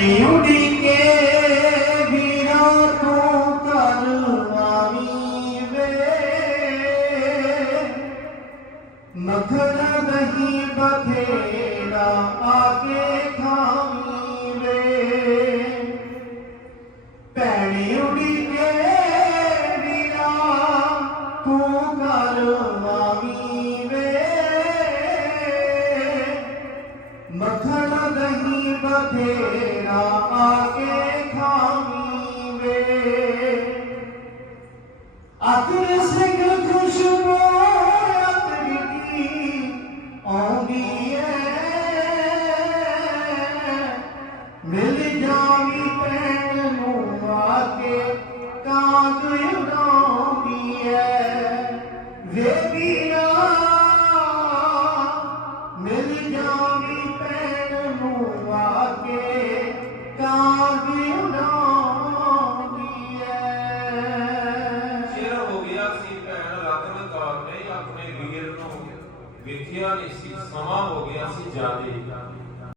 ਭੈਣੀ ਉਡੀਕੇ ਵੀਰਾ ਤੂੰ ਕਰ ਆਵੀਂ ਵੇ ਮੱਖਣ ਦਹੀਂ ਬਥੇਰਾ ਆਕੇ ਖਾਵੀਂ ਵੇ ਭੈਣੀ ਉਡੀਕੇ ਵੀਰਾ ਤੂੰ ਕਰ ਆਵੀਂ मखन दही बखेरा आके खामी वे अतर सिंह खुशबू है। मिल जावी पैन नु आके काग उड़ांदी है। वे भी ਵੇਖਿਆ ਨਹੀਂ ਸੀ ਸਮਾਂ ਹੋ ਗਿਆ ਸੀ ਜਾਦੇ